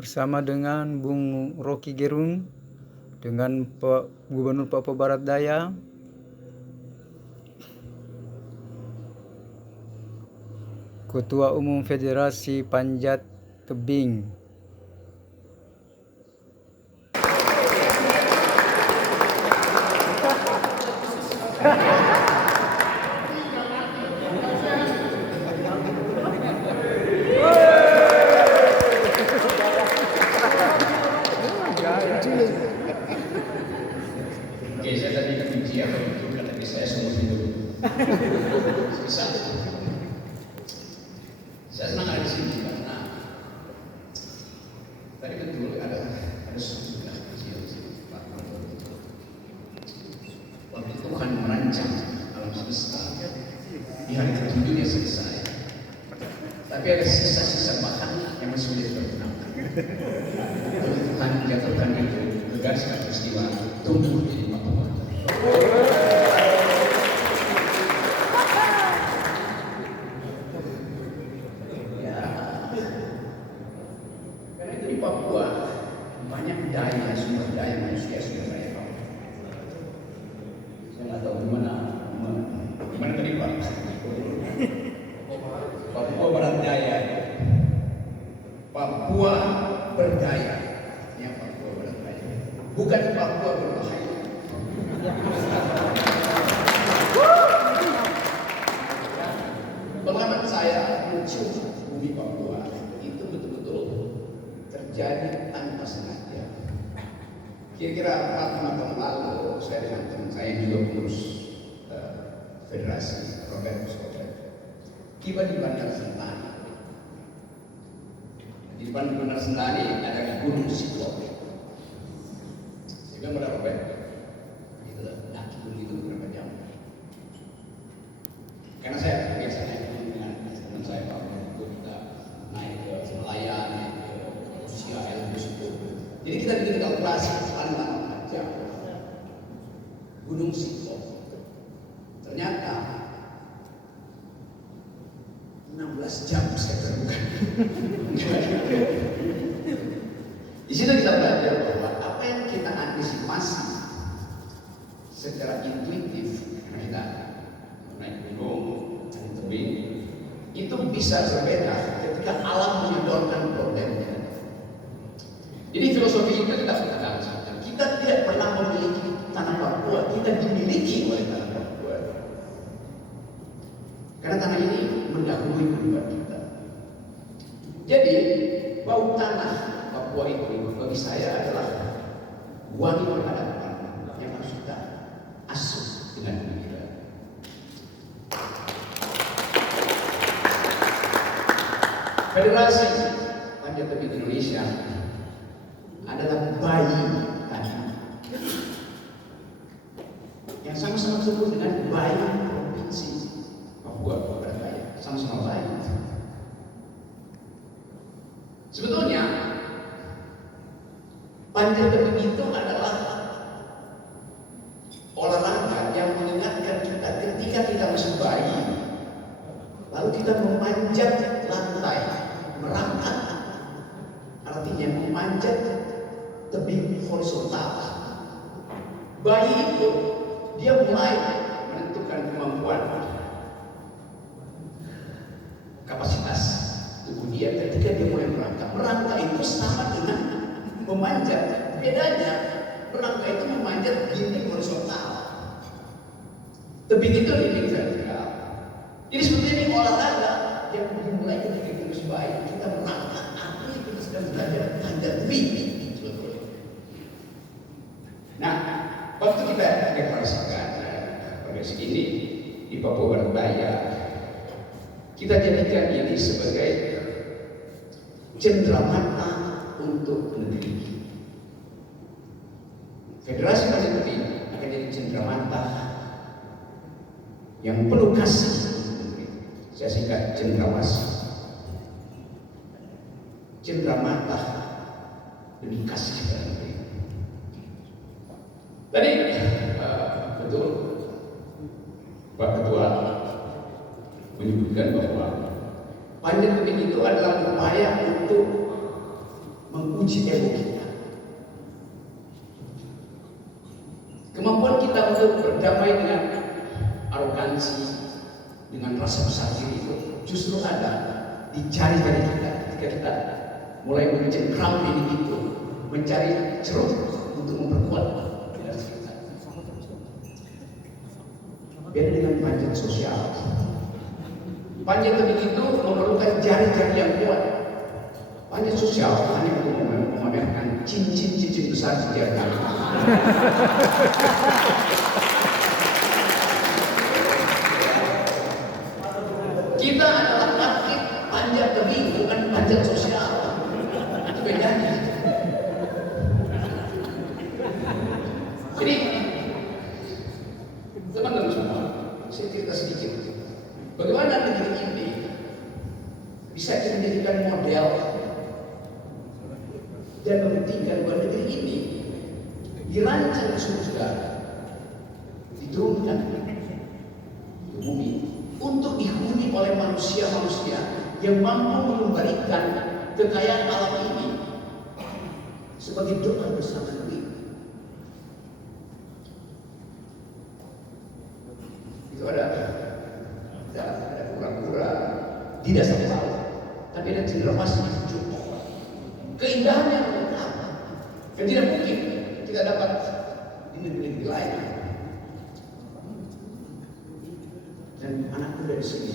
bersama dengan Bung Rocky Gerung, dengan Gubernur Papua Barat Daya, Ketua Umum Federasi Panjat Tebing, Oke, saya tadi kekunci apa itu karena saya semua hidup. Bisa. Saya senang ada di sini karena tadi betul ada sebuah kecil Pak Prabowo. Waktu Tuhan merancang alam semesta di hari ke-7 dia selesai. Tapi ada sisa-sisa bahan yang masih sulit dipergunakan. Lalu Tuhan jatuhkan itu ke garis peristiwa tumbuh di Papua. Ya, karena itu di Papua banyak daya, sumber daya manusia sudah banyak. Saya nggak tahu gimana tadi Pak. Papua Barat Daya, Papua berdaya, ya Papua Barat Daya, bukan Papua berbahaya. Pengalaman saya mencium bumi Papua itu betul-betul terjadi tanpa sengaja. Kira-kira 4-5 tahun lalu saya dengan teman saya juga pengurus federasi Robertus tiba di Bandar Sentani. Di depan Bandar Sentani ada Gunung Siklop. Saya bilang pada Robert, itu daki begitu berapa jam? Karena saya biasa naik dengan teman saya Pak Prabowo, kita naik ke Selayar, naik ke Rusia, Elbrus itu. Jadi kita bikin kalkulasi paling lama 4 jam. Gunung Siklop. Ternyata 16 jam saya temukan. Di situ kita belajar bahwa apa yang kita antisipasi secara intuitif karena kita naik gunung, naik tebing, itu bisa berbeda ketika alam menyodorkan problemnya. Jadi filosofi itu kita pegang. Kita tidak pernah memiliki tanah Papua, kita dimiliki oleh tanah Papua. Karena tanah ini mendahului kehidupan kita. Jadi bau tanah Papua itu bagi saya adalah wangi peradaban yang harus kita asuh dengan diri kita. Federasi Panjat Tebing Indonesia adalah bayi tadi yang sama-sama disebut dengan bayi provinsi Papua Barat Daya, sama-sama bayi. Sebetulnya panjat tebing itu adalah olahraga yang mengingatkan kita ketika kita masih bayi, lalu kita memanjat lantai, merangkak, artinya memanjat tebing horizontal. Bayi itu dia mulai menentukan kemampuan kapasitas tubuh dia ketika dia mulai merangkak. Merangkak itu sama dengan memanjat. Bedanya merangkak itu memanjat dinding horizontal. Tebing itu dinding vertikal. Jadi sebetulnya ini olahraga yang dimulai ketika kita masih bayi. Kita merangkak, artinya kita sedang belajar panjat tebing. Nah, waktu kita deklarasikan pada segini di Papua Barat Daya, kita jadikan ini sebagai cenderamata untuk negeri. Federasi Panjat Tebing akan jadi cenderamata yang penuh kasih untuk negeri. Saya singkat cendrawasih. Cenderamata demi kasih kepada negeri. Tadi betul Pak Ketua menyebutkan bahwa panjat tebing itu adalah upaya untuk menguji ego kita. Kemampuan kita untuk berdamai dengan arogansi, dengan rasa besar diri itu justru ada di jari-jari kita ketika kita mulai mencengkram ini itu, mencari ceruk untuk memperkuat diri kita. Beda dengan panjat sosial. Panjat tebing itu memerlukan jari-jari yang kuat. Panjat sosial hanya untuk memamerkan cincin-cincin besar di jari. Kita adalah atlet panjat tebing, bukan panjat sosial. Itu bedanya. Jadi, teman-teman semua, saya cerita sedikit. Bagaimana negeri ini bisa dijadikan model dan membuktikan bahwa negeri ini dirancang sudah diturunkan ke bumi untuk dihuni oleh manusia-manusia yang mampu mengembalikan kekayaan alam ini sebagai doa bersama negeri. Itu ada kura-kura di dasar laut, tapi ada cendrawasih di ujung. Keindahannya lengkap, dan tidak mungkin kita dapat di negeri lain. Dan anak muda di sini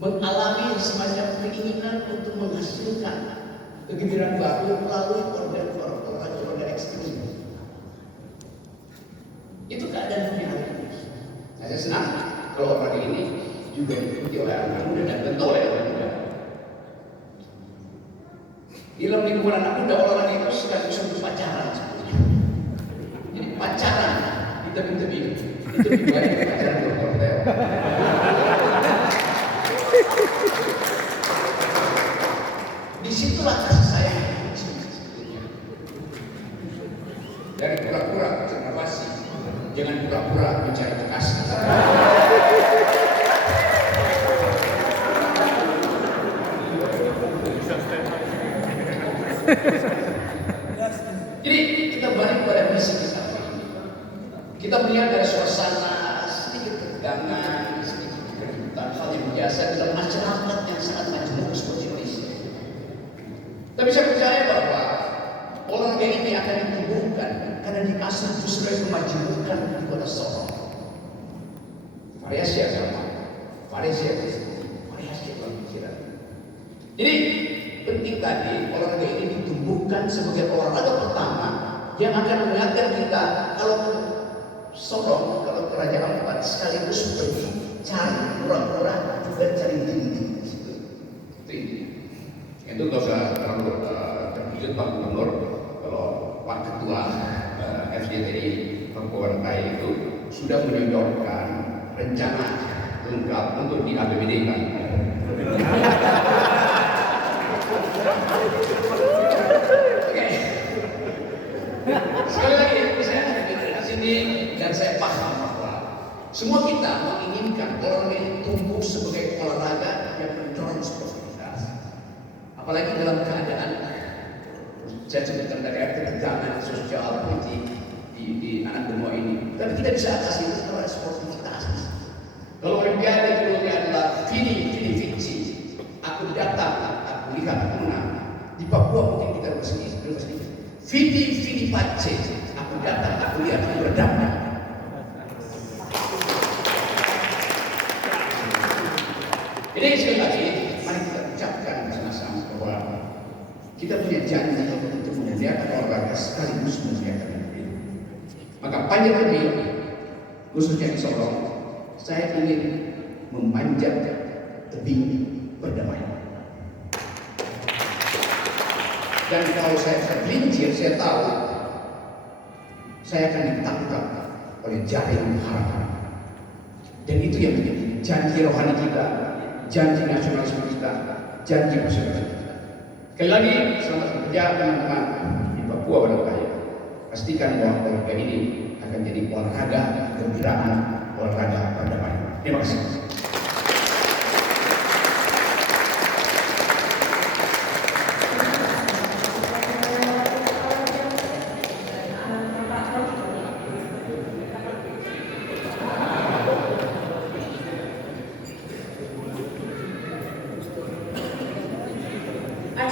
mengalami semacam keinginan untuk menghasilkan kegembiraan baru melalui organ ekstrim. Itu keadaan dunia hari ini. Nah, saya senang kalau orang ini juga diikuti oleh anak muda dan tentu oleh anak muda. Di dalam lingkungan anak muda, orang itu sedang disebut pacaran sebenarnya. Jadi pacaran di tebing-tebing itu lebih baik dari pacaran di hotel. Disitulah kasih sayang sebetulnya. Dari pura-pura cendrawasih, jangan pura-pura mencari kekasih. Jadi kita balik pada misi kita. Kita melihat dari suasana sedikit ketegangan, sedikit keributan, hal yang biasa dalam masyarakat yang sangat majemuk seperti Indonesia. Tapi saya percaya bahwa olahraga ini akan ditumbuhkan karena diasah justru memajemukkan di kota Solo. Variasi agama, variasi etnis, variasi pemikiran. Jadi penting tadi olahraga ini ditumbuhkan sebagai olahraga pertama yang akan mengingatkan kita kalau Sodom, kalau kerajaan Ampat sekaligus cari pura-pura juga cari dinding. Itu nggak usah terlalu terkejut Pak Gubernur kalau Pak Ketua FDTI Kabupaten Kai itu sudah menyodorkan rencana lengkap untuk di APBD-kan. Sekali lagi saya di sini dan saya paham bahwa semua kita menginginkan olahraga ini tumbuh sebagai olahraga yang mendorong sportivitas. Apalagi dalam keadaan saya sebutkan dari ketegangan sosial politik di anak benua ini. Tapi kita bisa atasi itu karena sportivitas. Kalau Olimpiade judulnya adalah Vini Vici, aku datang, aku lihat, aku menang. Di Papua mungkin kita bersih. Vini Pace, aku datang, aku lihat, aku berdamai. Jadi sekali lagi, mari kita ucapkan bersama-sama bahwa kita punya janji untuk memuliakan olahraga sekaligus memuliakan negeri. Maka panjat tebing, khususnya di Solo, saya ingin memanjat tebing berdamai. Dan kalau saya tergelincir, saya tahu saya akan ditangkap oleh jaring harapan. Dan itu yang menjadi janji rohani kita, janji nasionalisme kita, janji persaudaraan kita. Sekali lagi, selamat bekerja teman-teman di Papua Barat. Pastikan bahwa olahraga ini akan jadi olahraga kegembiraan, olahraga perdamaian. Terima kasih.